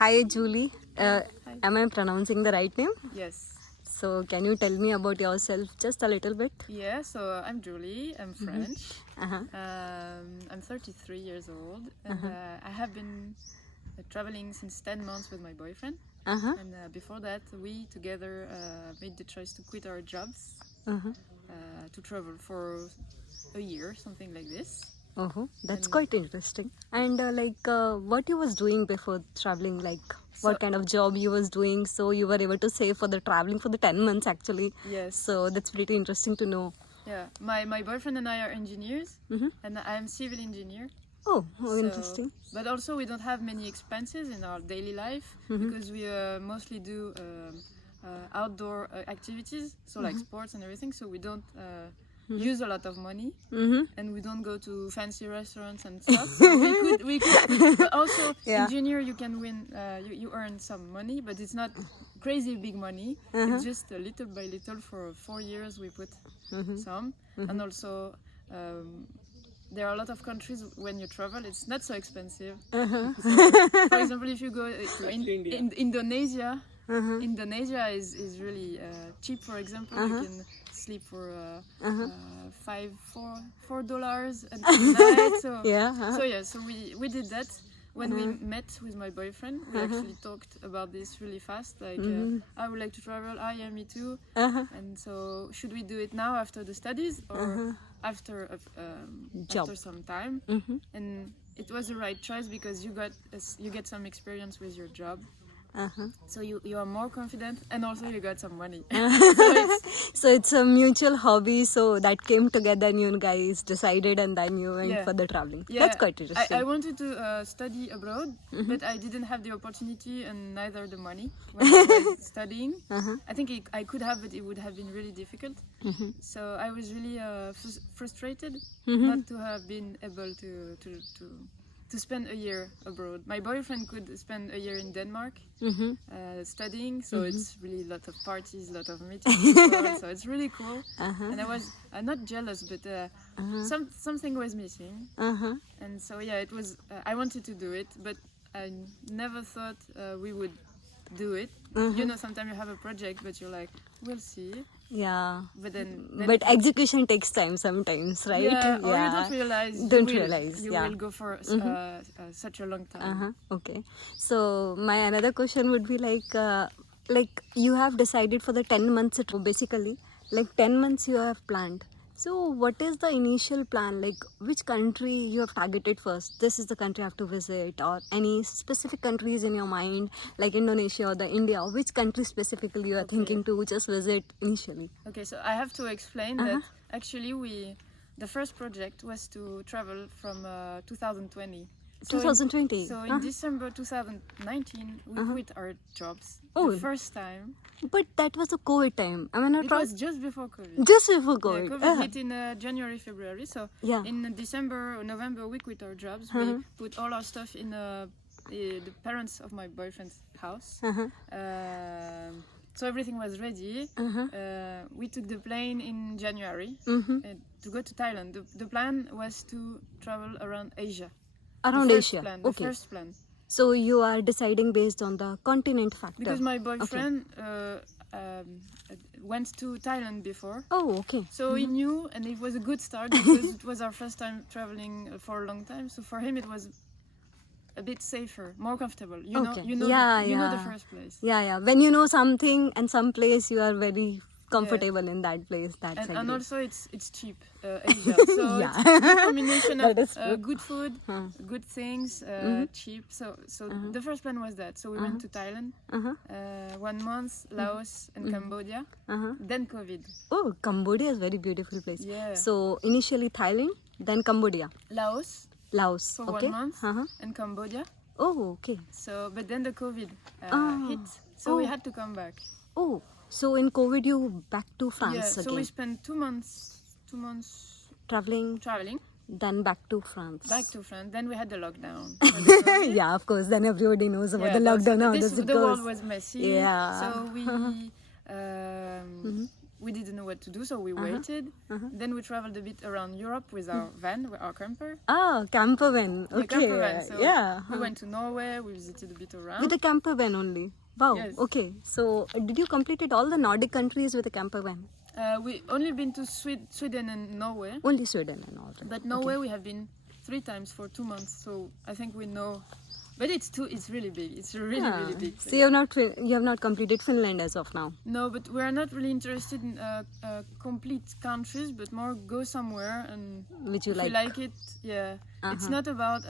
Hi, Julie. Hi. Am I pronouncing the right name? Yes. So, can you tell me about yourself just a little bit? Yeah, so I'm Julie. I'm French. Uh-huh. I'm 33 years old, and I have been traveling since 10 months with my boyfriend. Uh-huh. And before that, we together made the choice to quit our jobs Uh-huh. to travel for a year, something like this. Uh-huh. That's And quite interesting. And what you was doing before traveling, like so, what kind of job you was doing, so you were able to save for the traveling for the 10 months actually. yes, So that's pretty interesting to know. yeah, my boyfriend and I are engineers, Mm-hmm. and I am civil engineer. Oh, So, interesting. but also we don't have many expenses in our daily life because we mostly do outdoor activities, so like sports and everything. So we don't use a lot of money, Mm-hmm. and we don't go to fancy restaurants and stuff. So we could, but also Yeah. engineer you can win, you earn some money, but it's not crazy big money. It's just little by little. For 4 years we put some, and also. There are a lot of countries when you travel, it's not so expensive. So, for example, if you go to Indonesia, Indonesia is really cheap. For example, you can sleep for $4 a night. So Yeah. so we did that. When we met with my boyfriend, we actually talked about this really fast. Like, I would like to travel. Yeah, me too. And so, should we do it now after the studies or after Job. after some time? And it was the right choice because you get some experience with your job. Uh-huh. So you are more confident, and also you got some money. So it's a mutual hobby, so that came together and you guys decided and then you went Yeah. for the traveling. Yeah, That's quite interesting. I wanted to study abroad, but I didn't have the opportunity and neither the money when I was studying. I think I could have, but it would have been really difficult. So I was really frustrated not to have been able to spend a year abroad. My boyfriend could spend a year in Denmark studying, so it's really a lot of parties, a lot of meetings, so it's really cool. And I was not jealous, but something was missing. And so yeah, it was. I wanted to do it, but I never thought we would do it. You know, sometimes you have a project, but you're like, we'll see. Yeah. But then But execution takes time sometimes, right? yeah, or you don't realize. You yeah. will go for such a long time. Okay. So my another question would be like you have decided for the 10 months basically, like 10 months you have planned. So what is the initial plan? Like which country you have targeted first? This is the country I have to visit, or any specific countries in your mind, like Indonesia or the India, or which country specifically you are thinking to just visit initially? Okay, so I have to explain that actually the first project was to travel from 2020. So 2020. So in December 2019, we quit our jobs Oh. the first time. But that was the COVID time. Am I not It wrong? was just before COVID. Just before Yeah, COVID. COVID hit in January, February. So Yeah. in December or November, we quit our jobs. We put all our stuff in the parents of my boyfriend's house. So everything was ready. We took the plane in January to go to Thailand. The plan was to travel around Asia. Around Asia. The Okay. first plan. So you are deciding based on the continent factor. Because my boyfriend went to Thailand before. Oh, okay. So he knew, and it was a good start because it was our first time traveling for a long time. So for him, it was a bit safer, more comfortable. You know, Okay. you know, Yeah, you know yeah. the first place. Yeah, yeah. When you know something and some place, you are very comfortable in that place. That's And agree. also it's cheap, Asia. So Yeah. it's a good combination That is of true. good food, good things, cheap. So the first plan was that. So we went to Thailand, 1 month, Laos and Cambodia. Then COVID. Oh, Cambodia is very beautiful place. Yeah. So initially Thailand, then Cambodia, Laos Laos. for Okay. 1 month and Cambodia. Oh, okay. So but then the COVID hit, so we had to come back. Oh, so in COVID you back to France Yeah. again. So we spent 2 months Traveling, traveling then back to France. back to France. Then we had the lockdown. for the COVID. Yeah, of course. Then everybody knows about the so lockdown. How this, does it the goes? world was messy. Yeah. So we we didn't know what to do, so we waited. Then we traveled a bit around Europe with our van, with our camper. Oh, camper van. Yeah, Okay. camper van. So Yeah. we went to Norway. We visited a bit around. With a camper van only. Wow. Yes. Okay. So did you completed all the Nordic countries with a camper van? We only been to Sweden and Norway. Only Sweden and all. But Norway we have been 3 times for 2 months, so I think we know. But it's really big. It's a really big. So you have not completed Finland as of now. No, but we are not really interested in complete countries, but more go somewhere and Which you if like. we like it. Yeah, it's not about.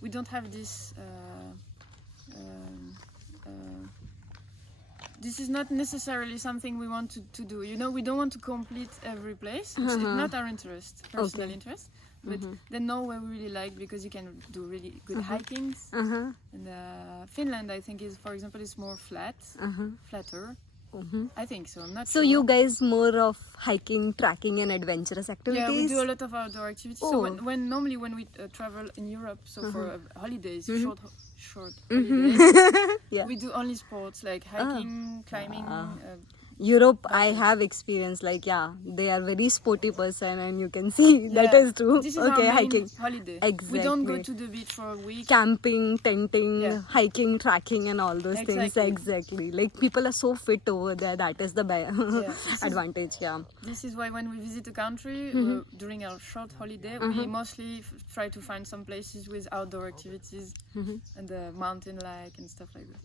We don't have this. This is not necessarily something we want to do. You know, we don't want to complete every place. It's not our interest, personal interest. But then Norway we really like because you can do really good hikings. And Finland, I think, is, for example, is more flatter. I think so. I'm not So sure. you guys more of hiking, trekking, and adventurous activities? Yeah, we do a lot of outdoor activities. Oh. So normally when we travel in Europe, so for holidays, short holidays, Yeah. we do only sports like hiking, climbing. Europe, I have experienced, like, yeah, they are very sporty person and you can see that Yeah. is true. This is Okay, our main hiking. holiday. Exactly. We don't go to the beach for a week. Camping, tenting, Yeah. hiking, trekking and all those things. Exactly. Exactly. Like people are so fit over there. That is the this advantage, yeah. This is why when we visit a country during our short holiday, we mostly try to find some places with outdoor activities and the mountain like and stuff like that.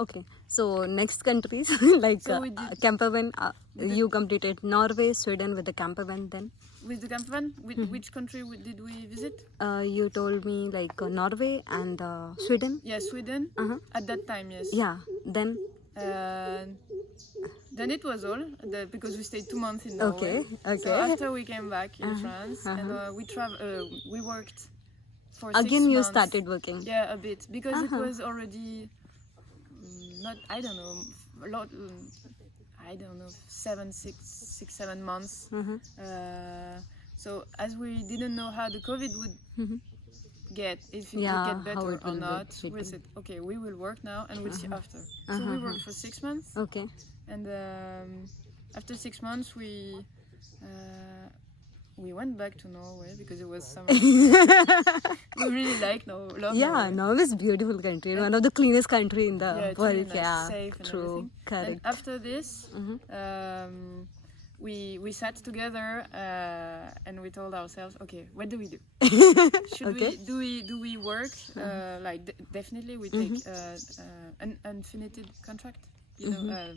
Okay, so next countries like So we did- camper van. You completed Norway, Sweden with the camper van. Then With the camper van, which country did we visit? you told me like Norway and Sweden. Yeah, Sweden. At that time, yes. Yeah. Then Then it was all because we stayed 2 months in Norway. Okay. So after we came back in France and we worked for 6 again you months. started working. Yeah, a bit because it was already not. I don't know a lot. I don't know 7 months. So as we didn't know how the COVID would get, if it Yeah, would get how better it or will not, get. we said okay, we will work now and we'll see after. So we worked for 6 months. Okay. And after 6 months, we went back to Norway because it was summer. We really like love Yeah, Norway. Norway is a beautiful country. One of the cleanest country in the Yeah, it's world. really nice, Yeah, safe and true. everything. Correct. And after this, we sat together and we told ourselves, okay, what do we do? Should we do we work? Definitely we take an unfinished contract. You know,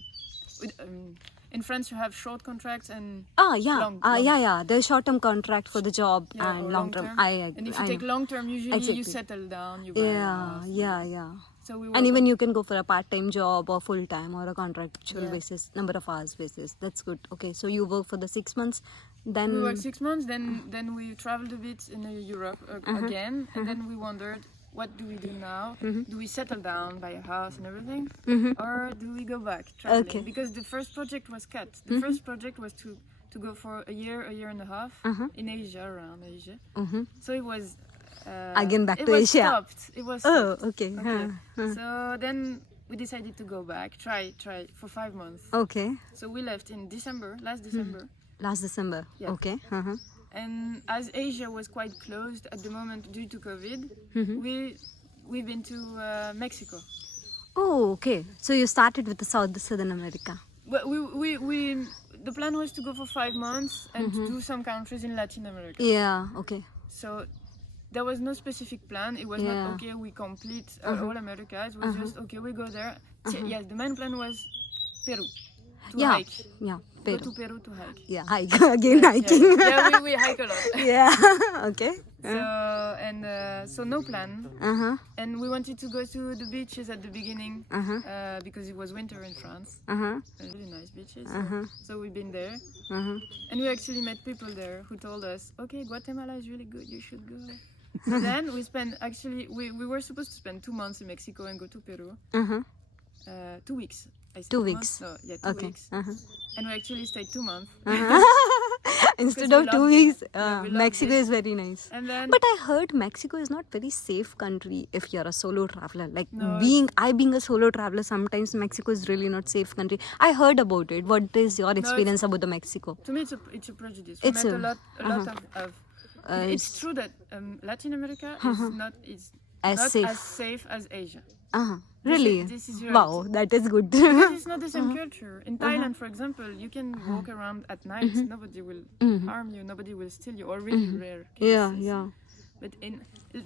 in France you have short contracts and long. Yeah. There's short-term contract for the job Yeah, and or long-term. long-term. And if you take long-term, usually Exactly. you settle down. You buy a house. Yeah. So we And even you can go for a part-time job or full-time or a contractual Yeah. basis, number of hours basis. That's good. Okay, so you work for the 6 months, then we worked 6 months. Then we traveled a bit in Europe again, and then we wondered, what do we do now? Do we settle down, buy a house and everything, or do we go back traveling? Okay. Because the first project was cut. The first project was to go for a year and a half in Asia, around Asia. So it was again back it to was Asia. Stopped. It was Oh, stopped. okay. So then we decided to go back, try for 5 months. Okay. So we left in last December. Last December. Yeah. Okay. And as Asia was quite closed at the moment due to COVID, we've been to Mexico. Oh, okay. So you started with the Southern America. But the plan was to go for 5 months and to do some countries in Latin America. Yeah. Okay. So there was no specific plan. It was Yeah. not okay. We complete all America. It was just okay. We go there. Yes, the main plan was Peru to Yeah. hike. Yeah. Go Peru. to Peru to hike. Yeah. Hike again. Hiking. Yeah, we hike a lot. Yeah. Okay. So no plan. And we wanted to go to the beaches at the beginning because it was winter in France. Really nice beaches. So we've been there. And we actually met people there who told us, okay, Guatemala is really good, you should go. So then we were supposed to spend 2 months in Mexico and go to Peru. 2 weeks. I said 2 2 weeks. months? No, yeah, 2 Okay. weeks. And we actually stayed 2 months. Instead we of 2 loved weeks, it. Yeah, we loved Mexico it. is very nice. And then But I heard Mexico is not very safe country if you're a solo traveler. Like No, being a solo traveler, sometimes Mexico is really not safe country. I heard about it. What is your experience about the Mexico? to me it's a prejudice. We It's met a- a lot of it's true that Latin America is As not safe. as safe as Asia. Really? This is Wow, that is good. Because it's not the same culture. In Thailand, for example, you can walk around at night. Nobody will harm you. Nobody will steal you. Or really rare cases. Yeah. But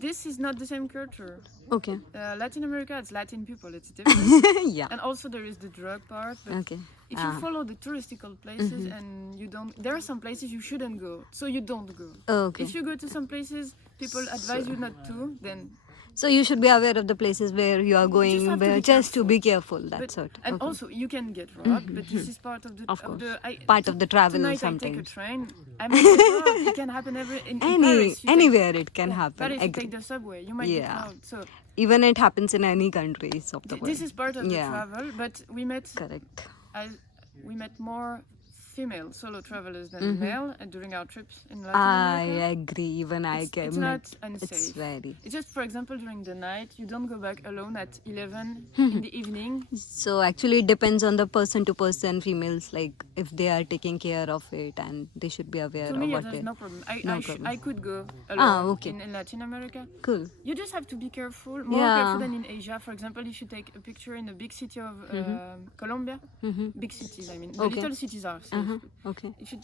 this is not the same culture. Okay. Latin America, it's Latin people. It's different. Yeah. And also there is the drug part. But Okay. if you follow the touristical places and you don't, there are some places you shouldn't go, so you don't go. Okay. If you go to some places, people advise you not to. Then So you should be aware of the places where you are going, have to be just to be careful. but, That's it. and Okay. also you can get robbed, but this is part of the Of course. the Part of the travel tonight I take a sometimes. train. I might get robbed. It can happen in Paris. Anywhere it can happen. Paris, you Agree. take the subway. You might Yeah. get robbed. So Even it happens in any countries of the world. this is part of the Yeah. travel. But we met Correct. we met more female solo travelers than male during our trips in Latin I America. agree. Even I can. It's not unsafe. It's very. It's just, for example, during the night, you don't go back alone at 11 in the evening. So actually, it depends on the person to person. Females, like if they are taking care of it, and they should be aware To of me, what there's they. no problem. No I problem. I could go alone okay. in Latin America. Cool. You just have to be careful, more Yeah. careful than in Asia. For example, if you take a picture in a big city of Colombia, big cities, I mean, the Okay. little cities are safe. Okay. If you,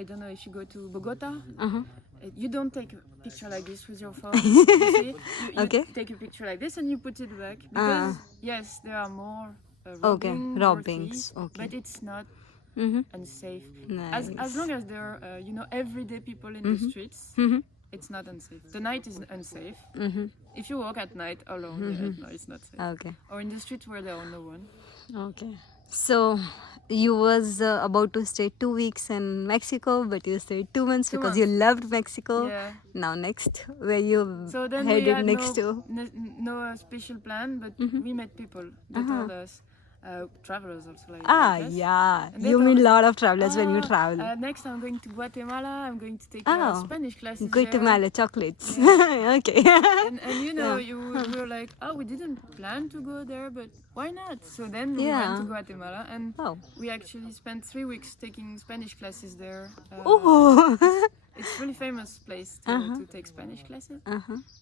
I don't know, if you go to Bogota, you don't take a picture like this with your phone. You see? You Okay. take a picture like this and you put it back because yes, there are more more robbings, thieves, okay. but it's not unsafe. Nice. As long as there are everyday people in the streets, it's not unsafe. The night is unsafe. If you walk at night alone, no, it's not safe. Okay. Or in the streets where there are no one. Okay. So you was about to stay 2 weeks in Mexico, but you stayed 2 months because you loved Mexico. Yeah. Now next, where you So then we headed had next to? no special plan, but we met people that told us, travelers also like us. Yeah. And they You told meet a us, lot of travelers when you travel. Next I'm going to Guatemala. I'm going to take Spanish classes Guatemala chocolates. Okay. And we were like, oh, we didn't plan to go there, but why not? So then we Yeah. went to Guatemala and Wow. we actually spent 3 weeks taking Spanish classes there. Oh. It's a really famous place to take Spanish classes.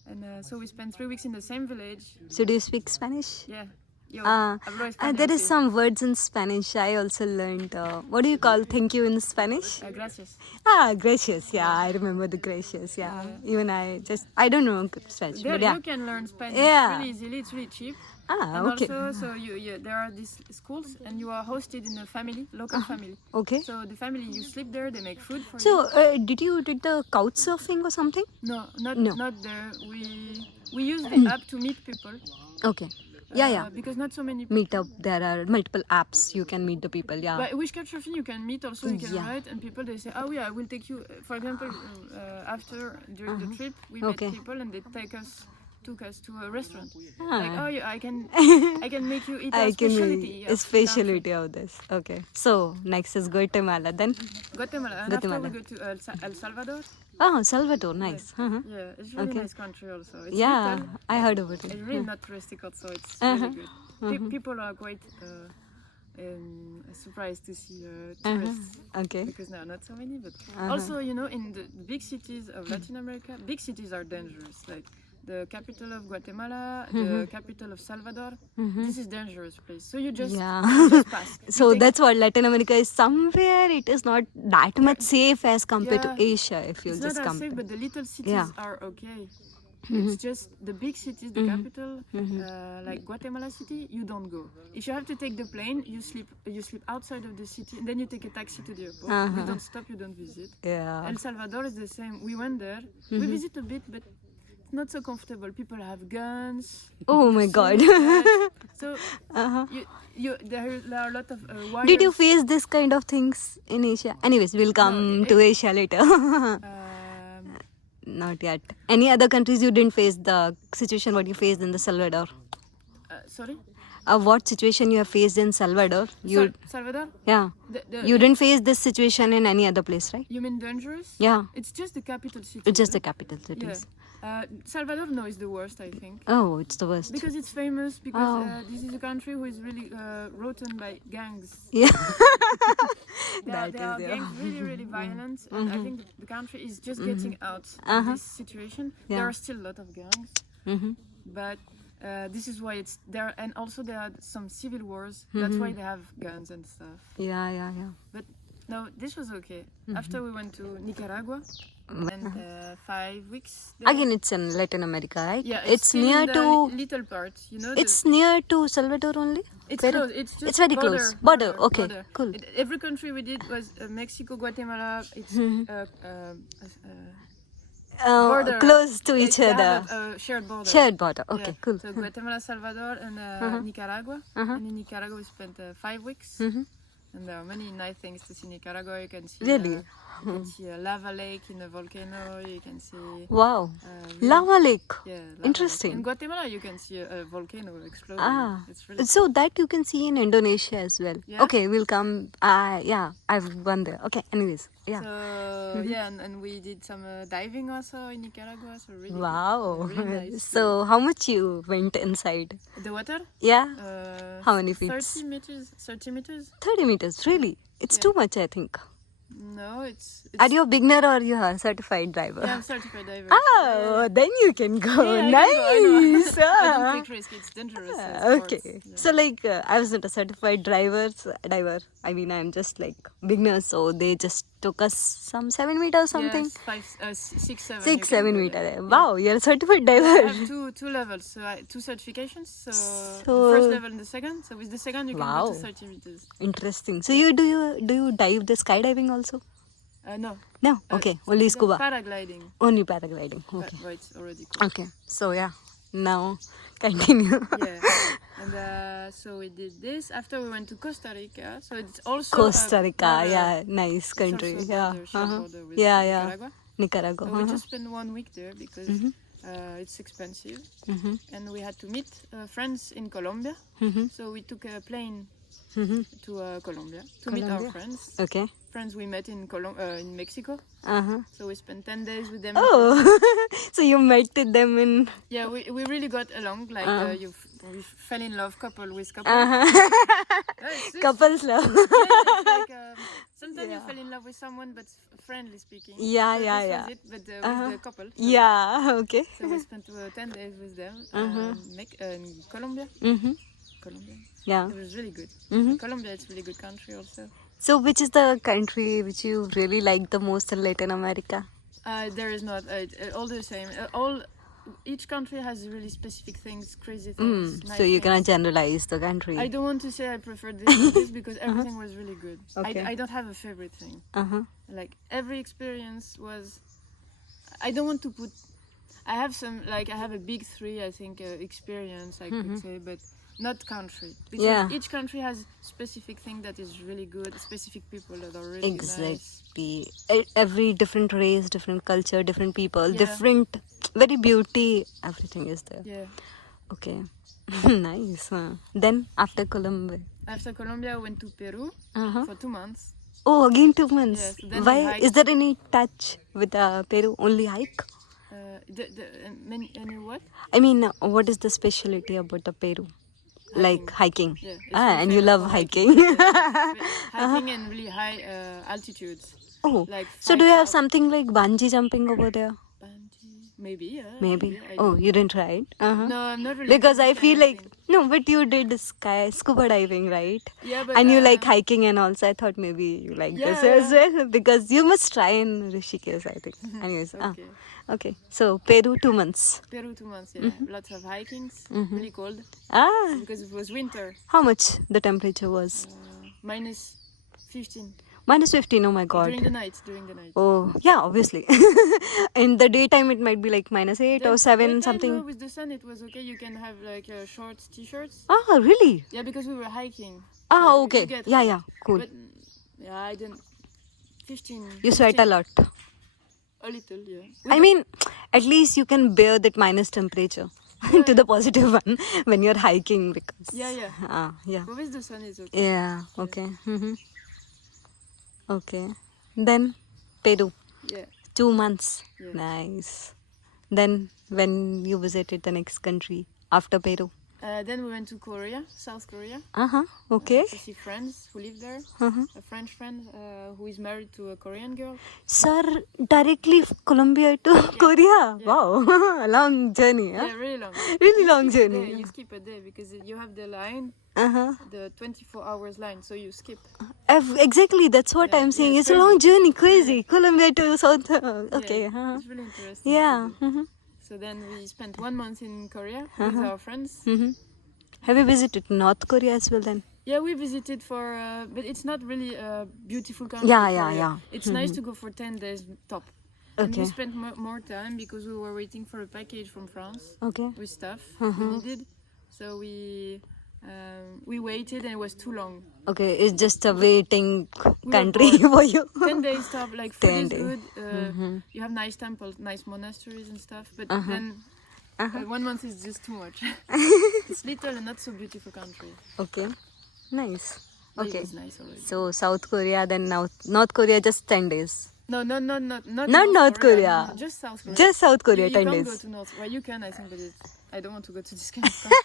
And so we spent 3 weeks in the same village. So do you speak Spanish? Yeah. Yo, Uh, hablo español, there is sí. some words in Spanish I also learned. What do you call thank you in Spanish? Gracias. Gracious. Yeah, I remember the gracious. Yeah. Even I don't know Spanish, There but yeah. you can learn Spanish Yeah. really easily. It's really cheap. And Okay. also, so there are these schools, and you are hosted in a family, local family. Okay. So the family, you sleep there, they make food for So, you. did the couch surfing or something? No, No. not there. We use the app to meet people. Okay. Yeah. Because not so many people. Meet up. There are multiple apps you can meet the people. Yeah. But with Couchsurfing, you can meet also, you can Yeah. write, and people they say, oh yeah, I will take you. For example, during the trip, we Okay. met people and they took us to a restaurant. Ah. Like, oh yeah, I can make you eat I a can specialty. a specialty of this. Okay. So next is Guatemala. Then Guatemala. And Guatemala. after we go to El Salvador. Salvador. Nice. Yeah, it's really Okay. nice country also. It's Yeah, little, I heard about it. it's really not touristic also. It's really good. People are quite surprised to see tourists. Okay. Because there are not so many, but also in the big cities of Latin America, big cities are dangerous. Like the capital of Guatemala, the capital of Salvador. This is dangerous place. So you just, Yeah. just pass. So that's what Latin America is. Somewhere it is not that much safe as compared to Yeah. Asia. If you It's just not as compare. safe, but the little cities Yeah. are okay. It's just the big cities, the capital, like Guatemala City, you don't go. If you have to take the plane, you sleep outside of the city, and then you take a taxi to the airport. You don't stop, you don't visit. Yeah. El Salvador is the same. We went there, we visit a bit, but it's not so comfortable. People have guns. Oh people my sleep God. bad. So there are a lot of wires. Did you face this kind of things in Asia? Anyways, we'll come to Asia later. Not yet. Any other countries you didn't face the situation what you faced in the Salvador? Sorry? What situation you have faced in Salvador? Salvador? Yeah. You didn't face this situation in any other place, right? You mean dangerous? Yeah. It's just the capital city. It's just the capital cities. Yeah. Salvador, no, is the worst, I think. Oh, it's the worst. Because it's famous, because this is a country who is really rotten by gangs. Yeah. There are gangs really, really violent, and I think the country is just getting out of this situation. Yeah. There are still a lot of gangs, but this is why it's there, and also there are some civil wars. That's why they have guns and stuff. Yeah. But no, this was okay. After we went to Nicaragua, and 5 weeks there. Again, it's in Latin America, right? Yeah, it's still near in the to. little part, you know. It's near to Salvador only. It's Peru? close. It's just It's very close. Border. Okay. Cool. Every country we did was Mexico, Guatemala. It's border. Close to each They other. have a shared border. Shared border. Okay, Yeah. cool. So Guatemala, Salvador, and Nicaragua. And in Nicaragua we spent 5 weeks. And there are many nice things to see in Nicaragua. You can see Really? you can see a lava lake in a volcano. You can see Wow. really- Lava lake. yeah, lava Interesting. lake. In Guatemala, you can see a volcano exploding. Ah, It's really so that you can see in Indonesia as well. Yeah. Okay, we'll come. Yeah, I've gone there. Okay, anyways, yeah. So yeah, and we did some diving also in Nicaragua. So really, Wow. really nice. So how much you went inside? The water? Yeah, How many 30 feet? meters. 30 meters? 30 meters. Really? It's too much, I think. No, it's Are you a beginner or you are a certified driver? yeah, I'm certified diver. Oh, then you can go. Yeah, I can go, I know. Nice. I Ah. don't take risk. It's dangerous. Sports. Okay. So like I wasn't a certified diver. I mean I'm just like beginner, so they just took us some 7 meters something. Yes, 6, 7. 6, 7 meter. Wow, you're a certified I diver. have two levels, so 2 certifications. So, So- the first level and the second. So with the second, you can go Wow. to 30 meters. Interesting. So do you dive the skydiving also? No. No. Okay. Only scuba. Paragliding. Only paragliding. Okay. But it's already cool. Okay. So yeah. Now continue. Yeah. And so we did this. After we went to Costa Rica. So it's also Costa Rica. border- Yeah. Nice it's country. also Yeah. shared border with Yeah. Nicaragua. Nicaragua. So we just spent 1 week there because it's expensive, and we had to meet friends in Colombia. So we took a plane to Colombia to meet our friends. Okay. Friends we met in Mexico. Uh-huh. So we spent 10 days with them. Oh, so you met them in. Yeah, we really got along. Like we fell in love, couple with couple. It's Couples love. like, sometimes you fell in love with someone, but friendly speaking. Yeah, so yeah, this yeah. was it, but with the couple. So, Yeah, okay. So we spent 10 days with them in Colombia. Colombia. Yeah. It was really good. Colombia, it's a really good country also. So, which is the country which you really like the most in Latin America? There is not all the same. Each country has really specific things, crazy Mm. things. nice So, you things. cannot generalize the country. I don't want to say I prefer this or this because everything was really good. Okay. I don't have a favorite thing. Uh-huh. Like every experience was. I don't want to put. I have some like I have a big 3 I think experience I could say, but not country. Because Yeah. each country has specific thing that is really good. Specific people that are really nice. Exactly. Every different race, different culture, different people, Yeah. different, very beauty, everything is there. Yeah. Okay. Nice. Then, after Colombia. After Colombia, I went to Peru Uh-huh. for 2 months. Oh, again 2 months. Yes, then we Why? hiked. Is there any touch with Peru? Only hike? Any what? I mean, what is the specialty about the Peru? Like hiking. Yeah, it's Ah, really and you famous love for hiking. Hiking and really high altitudes. Oh, Like so do you have 5,000 something like bungee jumping over there? Bungee? Maybe, yeah. Maybe. I Oh, don't you didn't try it? Uh-huh. know. No, I'm not really. Because I into feel this like kind of no, but you did scuba diving, right? thing. Yeah, but And you like hiking and also I thought maybe you like this Yeah, as well because you must try in Rishikesh, I think. Anyways, Okay. okay. So Peru 2 months. Peru 2 months. Yeah, lots of hikings. Really cold Ah, because it was winter. how much the temperature was? Minus 15 Minus 15. Oh my god. during the night. Oh, yeah, obviously. In the daytime, it might be like minus 8 or 7, Daytime, something. with the sun, it was okay. You can have like short t-shirts. Ah, really? Yeah, because we were hiking. Ah, So okay. you get Yeah, hot. yeah, cool. But yeah, I didn't. 15. You sweat a 15, lot. A little, yeah. I mean, at least you can bear that minus temperature. to the positive one when you're hiking because Yeah. yeah. Always the sun is okay. Yeah, okay. Okay. Then Peru, Yeah. 2 months. Yeah. Nice. Then when you visited the next country after Peru? Then we went to Korea, South Korea, Okay. to see friends who live there. A French friend who is married to a Korean girl. Sir, directly Colombia to Korea. Wow, a long journey. Huh? Yeah, really long. Really You long skip a journey. day, you skip a day because you have the line, the 24 hours line, so you skip. Exactly, that's what Yeah, I'm saying. yeah, It's it's a long crazy. journey, crazy. Colombia to South. Okay. Yeah, it's really interesting. Yeah. to do. So then we spent 1 month in Korea with our friends. Have you visited North Korea as well then? Yeah, we visited for, but it's not really a beautiful country. Yeah, Korea. yeah, yeah. It's nice to go for 10 days top. And we Okay. spent more time because we were waiting for a package from France Okay. with stuff we needed. So we waited and it was too long. Okay, it's just a waiting We were country bored. for you. 10 days top, like food 10 is days. good. You have nice temples, nice monasteries and stuff. But then 1 month is just too much. It's little and not so beautiful country. Okay, nice. But Okay, it was nice already. so South Korea, then now North Korea, just 10 days. No, not North Korea. No, just South Korea. Just South Korea, you 10 can't days. go to North. Well, you can, I think, but I don't want to go to this kind of country.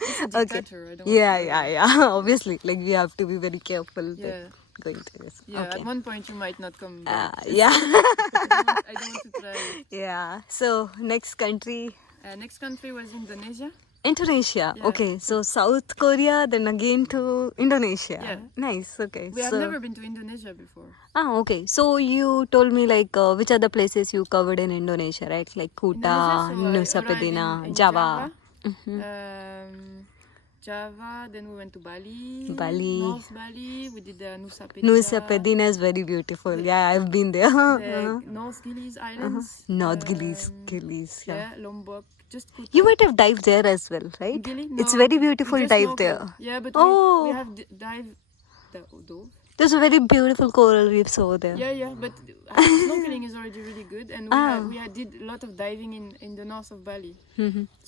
It's a dictator. I don't want to go. Yeah. Obviously, like we have to be very careful Yeah. going to this. Yeah, Okay. at one point you might not come back. Yeah. I don't want to try it. Yeah. So next country, Next country was Indonesia. Indonesia. Yeah. Okay. So South Korea, then again to Indonesia. Yeah. Nice. Okay. We have so never been to Indonesia before. okay. So you told me like which are the places you covered in Indonesia, right? Like Kuta, Indonesia, so Nusa I arrived Penida, in Java. Java, then we went to Bali. Bali. North Bali. We did Nusa Penida. Nusa Penida is very beautiful. Yeah, I've been there. The North Gillies Islands. North Gillies. Yeah. Yeah, Lombok. Just Kuta. You might have dived there as well, right? Gilly? It's No, very we beautiful just dive snorkeled. there. Yeah, but Oh. we have dove. There's a very beautiful coral reefs over there. Yeah, but snorkeling is already really good, and we did a lot of diving in the north of Bali.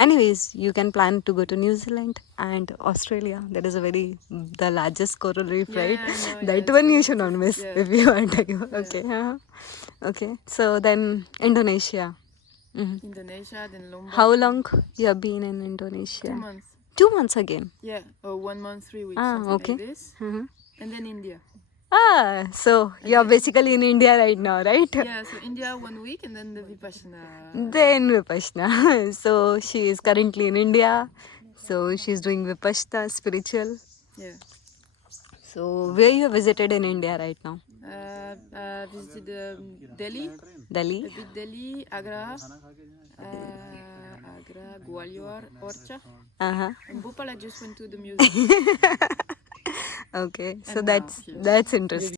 Anyways, you can plan to go to New Zealand and Australia. That is the largest coral reef, Yeah, right? I know, That yeah, one it's you should not miss yeah. if you are to. Okay. Okay. So then Indonesia. Indonesia, then Lombok. How long you have been in Indonesia? 2 months. 2 months again. Yeah, or 1 month, 3 weeks, Ah, something okay. like this. And then India. So you're basically in India right now, right? Yeah, so India 1 week, and then the Vipassana. Then Vipassana. So she is currently in India. So she's doing Vipassana, spiritual. Yeah. So where you have visited in India right now? Visited Delhi, Delhi. a bit Delhi, Agra, Gwalior, Orcha. And Bhopal, I just went to the museum. Okay. So And that's interesting.